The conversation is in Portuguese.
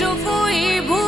eu fui.